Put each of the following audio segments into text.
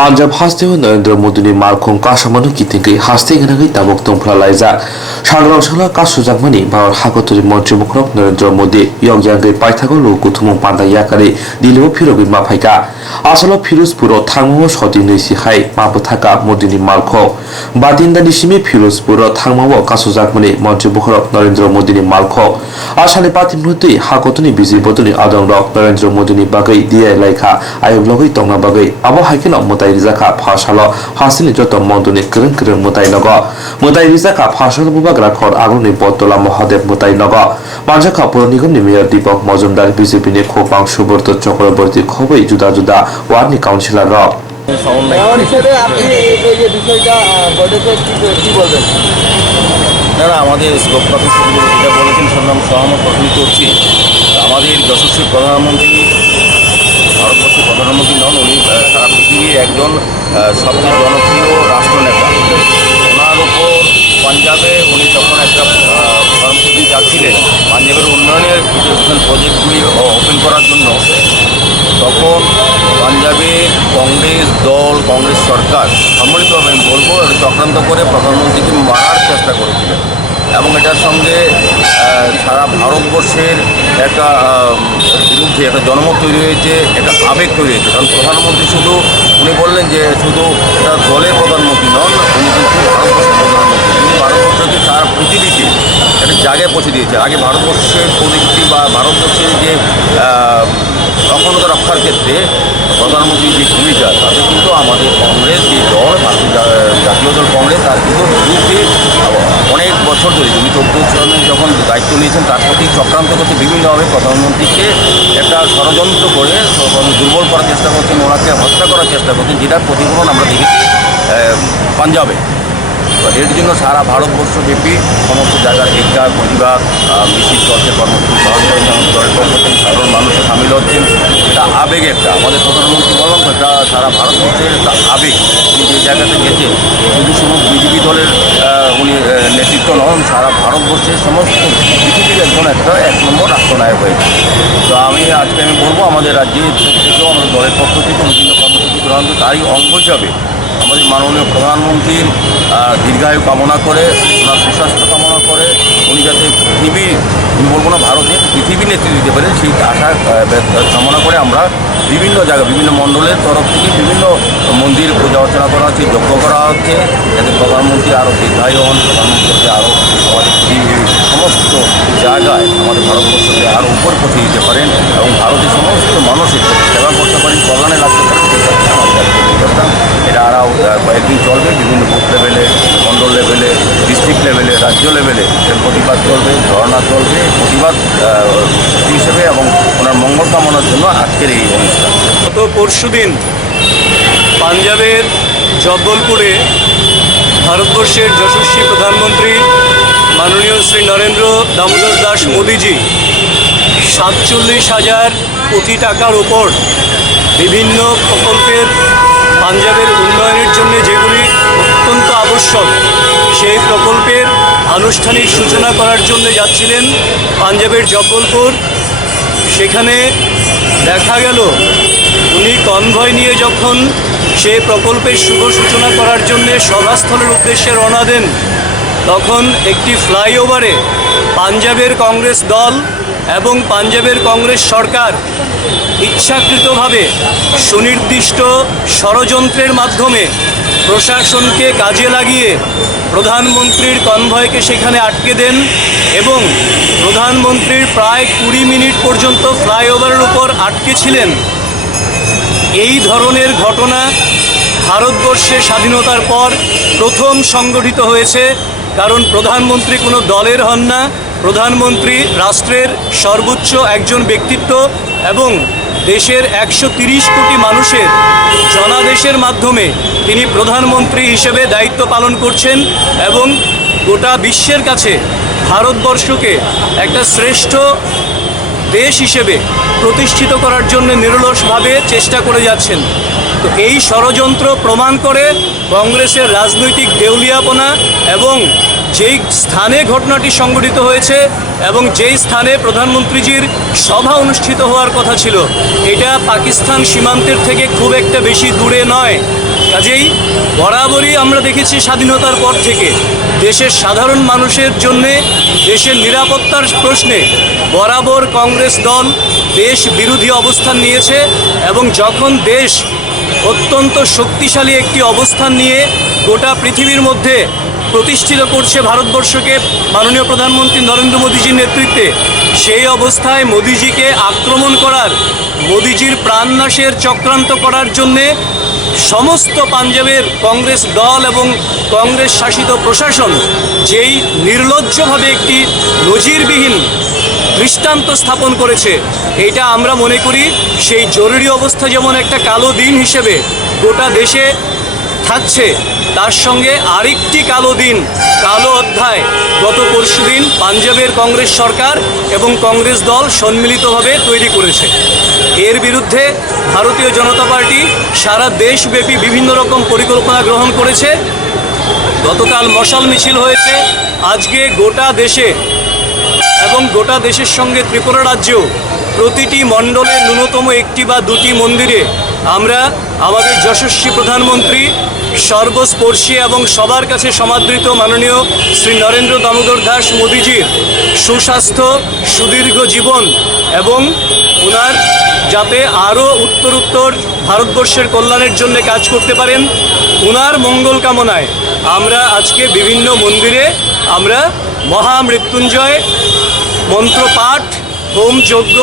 पांजाब हास्ते नरेंद्र मोदी मारखं कासामानो किथिंगै हास्ते गोनाङै ताबुक तंफ्ला लायजाक सांग्रांसाला कासुजाकमानि भारत हागतरि मन्त्रि मुखरब नरेंद्र मोदी यंगयांगै पाइथागो लुकुथुमुं पान्दा याकारि दिल्लीआव फिरगै माफायका आसालाव फिरोजपुराव थांमो सदिनै सिहाय माबथाका मोदीनि मारखौ बादिन्दानि सिमे फिरोजपुराव थांमो कासुजाकमानि मन्त्रि मुखरब नरेंद्र मोदीनि मारखौ आसानि पातिमृति हागतनि बिजिबदनि आदंरक नरेंद्र मोदीनि बागै दियाय लायखा आयोगलगै तंना बागै आबो हाइकेन मुताय रिजाका फासालो हासिनि जत मन्दनि गोरों गोरों मुताय मुताय रिजाका फासालो बुबाग्रा खर आगुनि बतला महादेव मुताय मानजाका पौर निगमनि मेयर दीपक मजुमदार बीजेपीनि खोपां सुब्रत चक्रवर्ती खबै जुदा जुदा वार्डनि काउन्सिलर আমাদের স্কোপ অফিসার যেটা বলেছেন সেটা আমি সহমত পোষণ করছি। আমাদের যশস্বী প্রধানমন্ত্রী ভারতবর্ষের প্রধানমন্ত্রী নন, উনি সারা পৃথিবীর একজন সবচেয়ে জনপ্রিয় রাষ্ট্রনেতা। ওনার ওপর পাঞ্জাবে উনি যখন একটা কর্মসূচি যাচ্ছিলেন পাঞ্জাবের উন্নয়নের প্রজেক্টগুলি ওপেন করার জন্য, তখন পাঞ্জাবে কংগ্রেস দল কংগ্রেস সরকার সম্মিলিতভাবে আমি বলবো চক্রান্ত করে প্রধানমন্ত্রীকে মারার চেষ্টা করেছিলেন এবং এটার সঙ্গে সারা ভারতবর্ষের একটা বিরুদ্ধে একটা জনমত তৈরি হয়েছে, একটা আবেগ তৈরি হয়েছে। কারণ প্রধানমন্ত্রী শুধু উনি বললেন যে শুধু একটা দলের প্রধানমন্ত্রী নন, উনি কিন্তু ভারতবর্ষের প্রধানমন্ত্রী। উনি ভারতবর্ষকে সারা পৃথিবীতে একটা জায়গায় পৌঁছে দিয়েছে। আগে ভারতবর্ষের প্রযুক্তি বা ভারতবর্ষের যে অখণ্ডতা রক্ষার ক্ষেত্রে প্রধানমন্ত্রীর যে ভূমিকা, তাতে কিন্তু আমাদের কংগ্রেস যে দল ভারতীয় জাতীয় দল কংগ্রেস তার কিন্তু বিরুদ্ধে অনেক বছর ধরে উনি 14 সালে যখন দায়িত্ব নিয়েছেন তারপর থেকে চক্রান্ত করতে বিভিন্নভাবে প্রধানমন্ত্রীকে একটা ষড়যন্ত্র করে দুর্বল করার চেষ্টা করছেন, ওনাকে হত্যা করার চেষ্টা করছেন, যেটার প্রতিফলন আমরা দেখেছি পাঞ্জাবে। এর জন্য সারা ভারতবর্ষব্যাপী সমস্ত জায়গার একটা প্রতিবাদ মিছিল চলছে, কর্মসূচি পালন করেছেন, দলের পক্ষ থেকে সাধারণ মানুষও সামিল হচ্ছেন। এটা আবেগ একটা, আমাদের প্রধানমন্ত্রী বললাম তো, এটা সারা ভারতবর্ষের একটা আবেগ। উনি যে জায়গাতে গেছেন শুধু বিজেপি দলের উনি নেতৃত্ব নন, সারা ভারতবর্ষের সমস্ত পৃথিবীর একজন একটা 1 নম্বর রাষ্ট্রনায়ক হয়েছে। তো আমি বলবো আমাদের রাজ্যের থেকেও আমাদের দলের পক্ষ থেকে বিভিন্ন কর্মসূচি গ্রহণ করে তারই অঙ্গ হিসাবে আমাদের মাননীয় প্রধানমন্ত্রীর দীর্ঘায়ু কামনা করে, ওনার সুস্বাস্থ্য কামনা করে, উনি যাতে পৃথিবীর, আমি বলবো না ভারতের, পৃথিবীর নেতৃত্ব দিতে পারেন সেই আশা কামনা করে আমরা বিভিন্ন জায়গায় বিভিন্ন মণ্ডলের তরফ থেকে বিভিন্ন মন্দির পূজা অর্চনা করা হচ্ছে, যজ্ঞ করা হচ্ছে, যাতে প্রধানমন্ত্রী আরও দীর্ঘায়ু হন, প্রধানমন্ত্রীকে আরও আমাদের পৃথিবীর সমস্ত জায়গায় আমাদের ভারতবর্ষকে আরও উপর পৌঁছে দিতে পারেন এবং ভারতের সমস্ত মানুষের সেবা করতে পারেন, কল্যাণে লাগতে পারেন। সেই কারণে আমাদের করতাম। এটা আরও কয়েকদিন চলবে, বিভিন্ন বুথ লেভেলে, মণ্ডল লেভেলে, ডিস্ট্রিক্ট লেভেলে, রাজ্য লেভেলে এর প্রতিবাদ চলবে, ধর্ণা চলবে, প্রতিবাদ হিসেবে এবং ওনার মঙ্গল কামনার জন্য আজকের এই অনুষ্ঠান। গত পরশুদিন পাঞ্জাবের জব্বলপুরে ভারতবর্ষের যশস্বী প্রধানমন্ত্রী মাননীয় শ্রী নরেন্দ্র দামোদর দাস মোদীজি 47,000 কোটি টাকার ওপর বিভিন্ন প্রকল্পের পাঞ্জাবের উন্নয়নের জন্য যেগুলি অত্যন্ত আবশ্যক সেই প্রকল্পের আনুষ্ঠানিক সূচনা করার জন্য যাচ্ছিলেন পাঞ্জাবের জব্বলপুর। সেখানে দেখা গেল উনি কনভয় নিয়ে যখন সেই প্রকল্পের শুভ সূচনা করার জন্য সভাস্থলের উদ্দেশ্যে রওনা দেন, তখন একটি ফ্লাইওভারে পাঞ্জাবের কংগ্রেস দল এবং পাঞ্জাবের কংগ্রেস সরকার ইচ্ছাকৃতভাবে সুনির্দিষ্ট ষড়যন্ত্রের মাধ্যমে প্রশাসনকে কাজে লাগিয়ে প্রধানমন্ত্রীর কনভয়কে সেখানে আটকে দেন এবং প্রধানমন্ত্রীর প্রায় 20 মিনিট পর্যন্ত ফ্লাইওভারের উপর আটকে ছিলেন। এই ধরনের ঘটনা ভারতবর্ষের স্বাধীনতার পর প্রথম সংগঠিত হয়েছে, কারণ প্রধানমন্ত্রী কোনো দলের হন না, প্রধানমন্ত্রী রাষ্ট্রের সর্বোচ্চ একজন ব্যক্তিত্ব এবং দেশের 130 কোটি মানুষের জনাদেশের মাধ্যমে তিনি প্রধানমন্ত্রী হিসেবে দায়িত্ব পালন করছেন এবং গোটা বিশ্বের কাছে ভারতবর্ষকে একটা শ্রেষ্ঠ দেশ হিসেবে প্রতিষ্ঠিত করার জন্য নিরলসভাবে চেষ্টা করে যাচ্ছেন। তো এই ষড়যন্ত্র প্রমাণ করে কংগ্রেসের রাজনৈতিক দেউলিয়াপনা এবং যেই স্থানে ঘটনাটি সংঘটিত হয়েছে এবং যেই স্থানে প্রধানমন্ত্রীজির সভা অনুষ্ঠিত হওয়ার কথা ছিল, এটা পাকিস্তান সীমান্তের থেকে খুব একটা বেশি দূরে নয়। কাজেই বরাবরই আমরা দেখেছি স্বাধীনতার পর থেকে দেশের সাধারণ মানুষের জন্যে, দেশের নিরাপত্তার প্রশ্নে বরাবর কংগ্রেস দল দেশ বিরোধী অবস্থান নিয়েছে। এবং যখন দেশ অত্যন্ত শক্তিশালী একটি অবস্থান নিয়ে গোটা পৃথিবীর মধ্যে প্রতিষ্ঠিত করছে ভারতবর্ষকে মাননীয় প্রধানমন্ত্রী নরেন্দ্র মোদীজির নেতৃত্বে, সেই অবস্থায় মোদীজিকে আক্রমণ করার, মোদীজির প্রাণনাশের চক্রান্ত করার জন্যে সমস্ত পাঞ্জাবের কংগ্রেস দল এবং কংগ্রেস শাসিত প্রশাসন যেই নির্লজ্জভাবে একটি নজিরবিহীন দৃষ্টান্ত স্থাপন করেছে, এইটা আমরা মনে করি সেই জরুরি অবস্থা যেমন একটা কালো দিন হিসেবে গোটা দেশে থাকছে, তার সঙ্গে আরেকটি কালো দিন, কালো অধ্যায় গত পরশুদিন পাঞ্জাবের কংগ্রেস সরকার এবং কংগ্রেস দল সম্মিলিতভাবে তৈরি করেছে। এর বিরুদ্ধে ভারতীয় জনতা পার্টি সারা দেশব্যাপী বিভিন্ন রকম পরিকল্পনা গ্রহণ করেছে। গতকাল মশাল মিছিল হয়েছে, আজকে গোটা দেশে এবং গোটা দেশের সঙ্গে ত্রিপুরা রাজ্যেও প্রতিটি মণ্ডলে ন্যূনতম একটি বা দুটি মন্দিরে আমরা আমাদের যশস্বী প্রধানমন্ত্রী, সর্বস্পর্শী এবং সবার কাছে সমাদৃত মাননীয় শ্রী নরেন্দ্র দামোদর দাস মোদীজির সুস্বাস্থ্য, সুদীর্ঘ জীবন এবং ওনার যাতে আরও উত্তরোত্তর ভারতবর্ষের কল্যাণের জন্য কাজ করতে পারেন, ওনার মঙ্গল কামনায় আমরা আজকে বিভিন্ন মন্দিরে আমরা মহামৃত্যুঞ্জয় মন্ত্রপাঠ, হোম যজ্ঞ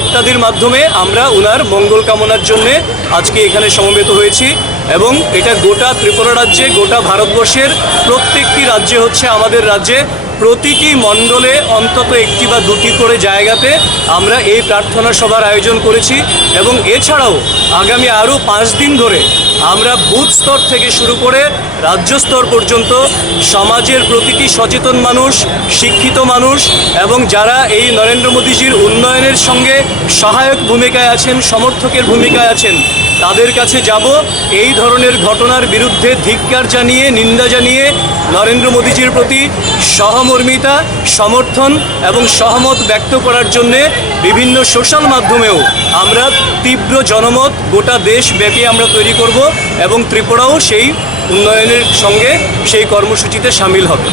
ইত্যাদির মাধ্যমে আমরা ওনার মঙ্গল কামনার জন্যে আজকে এখানে সমবেত হয়েছি। এবং এটা গোটা ত্রিপুরা রাজ্যে, গোটা ভারতবর্ষের প্রত্যেকটি রাজ্যে হচ্ছে, আমাদের রাজ্যে প্রতিটি মণ্ডলে অন্তত একটি বা দুটি করে জায়গাতে আমরা এই প্রার্থনা সভার আয়োজন করেছি। এবং এছাড়াও আগামী আরও 5 দিন ধরে আমরা বুথ স্তর থেকে শুরু করে রাজ্য স্তর পর্যন্ত সমাজের প্রতিটি সচেতন মানুষ, শিক্ষিত মানুষ এবং যারা এই নরেন্দ্র মোদীজির উন্নয়নের সঙ্গে সহায়ক ভূমিকায় আছেন, সমর্থকের ভূমিকায় আছেন, তাদের কাছে যাব এই ধরনের ঘটনার বিরুদ্ধে ধিক্কার জানিয়ে, নিন্দা জানিয়ে নরেন্দ্র মোদীজির প্রতি সহমর্মিতা, সমর্থন এবং সহমত ব্যক্ত করার জন্যে বিভিন্ন সোশ্যাল মাধ্যমেও আমরা তীব্র জনমত গোটা দেশব্যাপী আমরা তৈরি করব এবং ত্রিপুরাও সেই উন্নয়নের সঙ্গে সেই কর্মসূচিতে সামিল হবে।